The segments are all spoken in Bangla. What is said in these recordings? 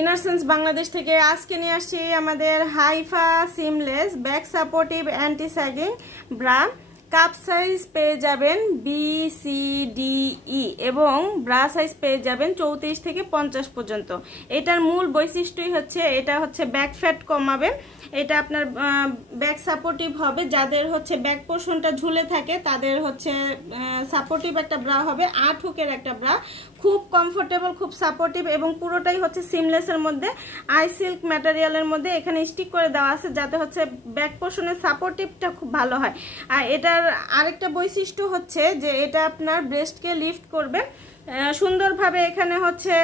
ইনারসেন্স বাংলাদেশ থেকে আজকে নিয়ে আসছি আমাদের Haifa seamless back supportive anti sagging bra. Cup size পেয়ে যাবেন BCDE এবং ব্রা সাইজ পেয়ে যাবেন 34 থেকে 50 পর্যন্ত। এটার মূল বৈশিষ্ট্যই হচ্ছে এটা হচ্ছে ব্যাক ফ্যাট কমাবে, এটা আপনার ব্যাক সাপোর্টিভ হবে। যাদের হচ্ছে ব্যাক পোর্শনটা ঝুলে থাকে তাদের হচ্ছে সাপোর্টিভ একটা ব্রা হবে। 8 হুকের একটা ব্রা, খুব কমফোর্টেবল, খুব সাপোর্টিভ এবং পুরোটাই হচ্ছে সিমলেসের মধ্যে, আই সিল্ক ম্যাটেরিয়ালের মধ্যে। এখানে স্টিক করে দেওয়া আছে যাতে হচ্ছে ব্যাক পোর্শনের সাপোর্টিভটা খুব ভালো হয়। আর এটার আরেকটা বৈশিষ্ট্য হচ্ছে যে এটা আপনার ব্রেস্টকে লিফট করবে সুন্দরভাবে। এখানে হচ্ছে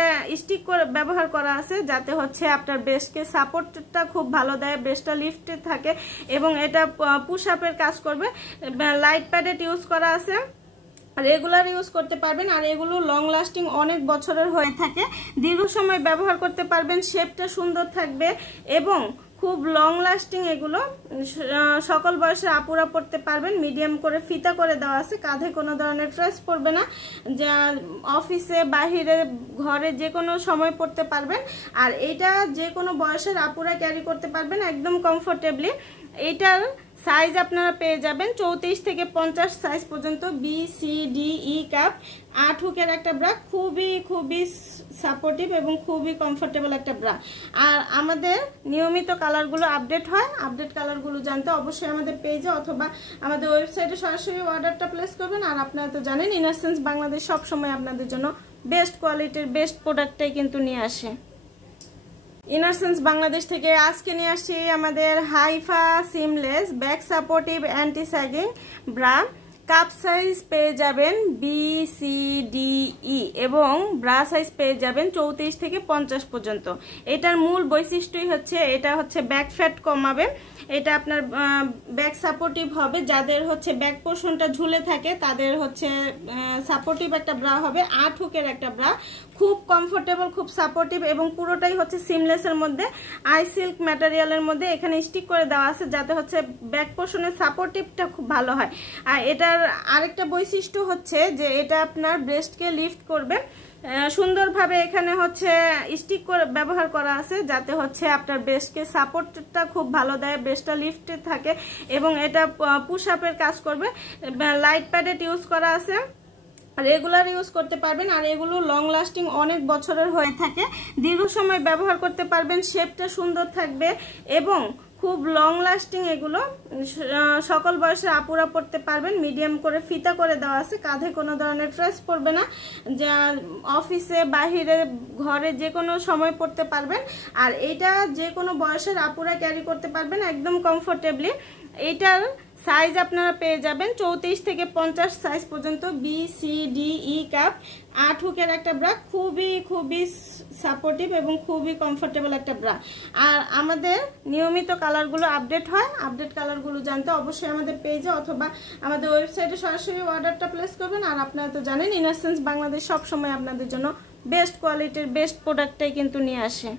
স্টিক করে ব্যবহার করা আছে যাতে হচ্ছে আপনার ব্রেস্টকে সাপোর্টটা খুব ভালো দেয়, ব্রেস্টটা লিফটে থাকে এবং এটা পুশ আপের কাজ করবে। লাইট প্যাডেড ইউজ করা আছে, রেগুলার ইউজ করতে পারবেন। আর এগুলো লং লাস্টিং অনেক বছরের হয়ে থাকে, দীর্ঘ সময় ব্যবহার করতে পারবেন, শেপটা সুন্দর থাকবে এবং খুব লং লাস্টিং। এগুলো সকল বয়সের আপুরা পড়তে পারবেন। মিডিয়াম করে ফিতা করে দেওয়া আছে, কাঁধে কোনো ধরনের ট্রেস পড়বে না, যা অফিসে বাহিরে ঘরে যে কোনো সময় পড়তে পারবেন। আর এইটা যে কোনো বয়সের আপুরা ক্যারি করতে পারবেন একদম কমফোর্টেবলি। এইটার সাইজ আপনারা পেয়ে যাবেন 34 থেকে 50 সাইজ পর্যন্ত। BCDE কাপ, 8 হুকের একটা ব্রা, খুবই সাপোর্টিভ এবং খুবই কমফোর্টেবল একটা ব্রা। আর আমাদের নিয়মিত কালারগুলো আপডেট হয়, আপডেট কালারগুলো জানতে অবশ্যই আমাদের পেজে অথবা আমাদের ওয়েবসাইটে সরাসরি অর্ডারটা প্লেস করবেন। আর আপনারা তো জানেন ইনারসেন্স বাংলাদেশ সবসময় আপনাদের জন্য বেস্ট কোয়ালিটির বেস্ট প্রোডাক্টটাই কিন্তু নিয়ে আসে। ইনারসেন্স বাংলাদেশ থেকে আজকে নিয়ে আসছি আমাদের Haifa seamless back supportive anti sagging bra. Cup size পেয়ে যাবেন BCDE এবং ব্রা সাইজ পেয়ে যাবেন 34 থেকে 50 পর্যন্ত। এটার মূল বৈশিষ্ট্যই হচ্ছে এটা হচ্ছে ব্যাক ফ্যাট কমাবে, এটা আপনার ব্যাক সাপোর্টিভ হবে। যাদের হচ্ছে ব্যাক পোর্শনটা ঝুলে থাকে তাদের হচ্ছে সাপোর্টিভ একটা ব্রা হবে। 8 হুকের একটা ব্রা, খুব কমফোর্টেবল, খুব সাপোর্টিভ এবং পুরোটাই হচ্ছে সিমলেসের মধ্যে, আই সিল্ক ম্যাটেরিয়ালের মধ্যে। এখানে স্টিক করে দেওয়া আছে যাতে হচ্ছে ব্যাক পোর্শনের সাপোর্টিভটা খুব ভালো হয়। আর এটার আরেকটা বৈশিষ্ট্য হচ্ছে যে এটা আপনার ব্রেস্টকে লিফট করবে সুন্দরভাবে। এখানে হচ্ছে স্টিক করে ব্যবহার করা আছে যাতে হচ্ছে আপনার ব্রেস্টকে সাপোর্টটা খুব ভালো দেয়, ব্রেস্টটা লিফটে থাকে এবং এটা পুশ আপের কাজ করবে। লাইট প্যাডেড ইউজ করা আছে, রেগুলার ইউজ করতে পারবেন। আর এগুলো লং লাস্টিং অনেক বছরের হয়ে থাকে, দীর্ঘ সময় ব্যবহার করতে পারবেন, শেপটা সুন্দর থাকবে এবং খুব লং লাস্টিং। এগুলো সকল বয়সের আপুরা পড়তে পারবেন। মিডিয়াম করে ফিতা করে দেওয়া আছে, কাঁধে কোনো ধরনের ট্রেস পড়বে না, যা অফিসে বাহিরে ঘরে যে কোনো সময় পড়তে পারবেন। আর এইটা যে কোনো বয়সের আপুরা ক্যারি করতে পারবেন একদম কমফোর্টেবলি। এইটার সাইজ আপনারা পেয়ে যাবেন 34 থেকে 50 সাইজ পর্যন্ত। BCDE কাপ, 8 হুকের একটা ব্রা, খুবই সাপোর্টিভ এবং খুবই কমফোর্টেবল একটা ব্রা। আর আমাদের নিয়মিত কালারগুলো আপডেট হয়, আপডেট কালারগুলো জানতে অবশ্যই আমাদের পেজে অথবা আমাদের ওয়েবসাইটে সরাসরি অর্ডারটা প্লেস করবেন। আর আপনারা তো জানেন ইনারসেন্স বাংলাদেশ সবসময় আপনাদের জন্য বেস্ট কোয়ালিটির বেস্ট প্রোডাক্টটাই কিন্তু নিয়ে আসে।